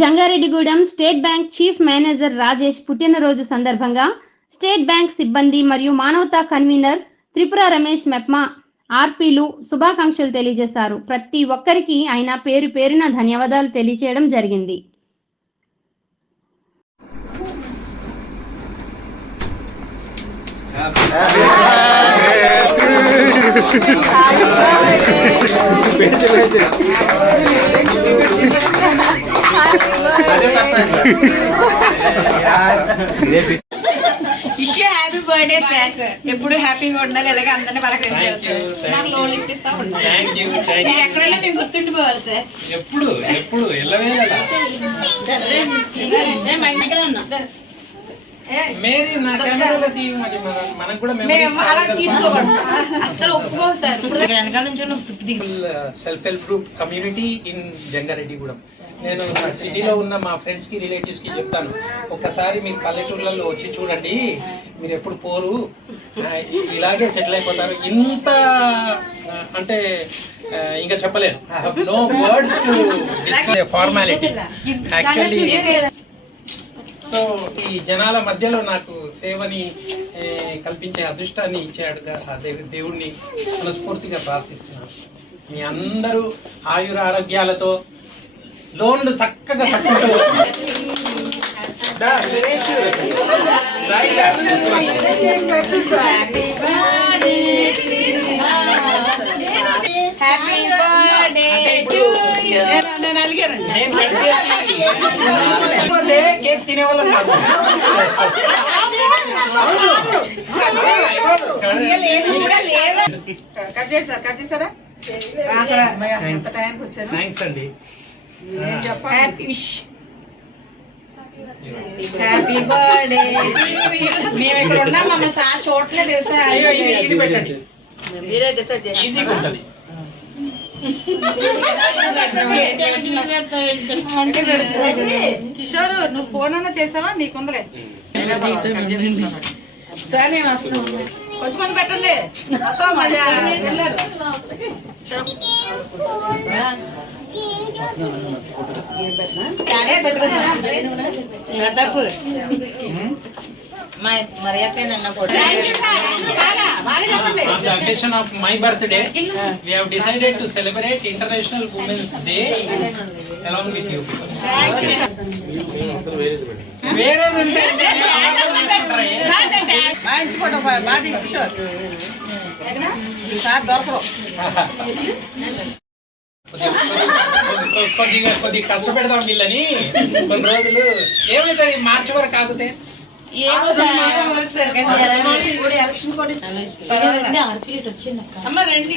Jangareddygudem state bank chief manager Rajesh పుట్టినరోజు సందర్భంగా state bank సిబ్బంది మరియు మానవతా కన్వీనర్ త్రిపుర రమేష్ మెప్మా ఆర్పీలు శుభాకాంక్షలు తెలియజేశారు. ప్రతి ఒక్కరికి ఆయన పేరు పేరున ధన్యవాదాలు తెలియజేయడం జరిగింది. విష్ హ్యాపీ బర్త్డే సార్ ఎప్పుడు హ్యాపీగా ఉండాలి అలాగే అందరినీ పలకరించాలి సార్ నాకు లోన్ మీరు యూ ఎక్కడైనా మేము గుర్తుండిపోవాలి సార్ ఎప్పుడు ఎప్పుడు self help group community in Jangareddygudem నేను సిటీలో ఉన్న మా ఫ్రెండ్స్కి రిలేటివ్స్కి చెప్తాను. ఒక్కసారి మీరు పల్లెటూర్లలో వచ్చి చూడండి. మీరు ఎప్పుడు పోరు. ఇలాగే సెటిల్ అయిపోతారు. ఇంత అంటే ఇంకా చెప్పలేను. No words formality actually so ఈ జనాల మధ్యలో నాకు సేవని కల్పించే అదృష్టాన్ని ఇచ్చాడుగా ఆ దేవుడిని మనస్ఫూర్తిగా ప్రార్థిస్తున్నాను. మీ అందరూ ఆయుర ఆరోగ్యాలతో లోన్లు చక్కగా కట్టుకుంటూ కేక్ తినేవాళ్ళం. కట్ చేయండి సార్. కట్ చేశారా ఎంత టైంకి వచ్చాను థ్యాంక్స్ అండి. హ్యాపీ బర్త్డే మేము ఇక్కడ ఉన్నాం మమ్మల్ని సార్ చూడలేదు తెలుసా? ఇది పెట్టండి. మీరే డిసైడ్ చేయండి ఈజీగా ఉంటుంది. కిషోర్ నువ్వు ఫోన్ అన్నా చేసావా? నీకుందలే. సార్ నేను వస్తాను. కొంచెం మంది పెట్టండి. వెళ్ళారు. తప్పు On the occasion of my birthday, we have decided to celebrate International Women's Day along with you people. వేరేది ఉంటే బాగా బాగా కిషోర్ సార్ దొరకరు కొద్దిగా కొద్దిగా కొద్దిగా కష్టపెడదాం వీళ్ళని. కొన్ని రోజులు. ఏమైతుంది? మార్చి వరకు ఆగితే? ఏమో సార్. ఇప్పుడు ఎలక్షన్ కూడా అమ్మ రండి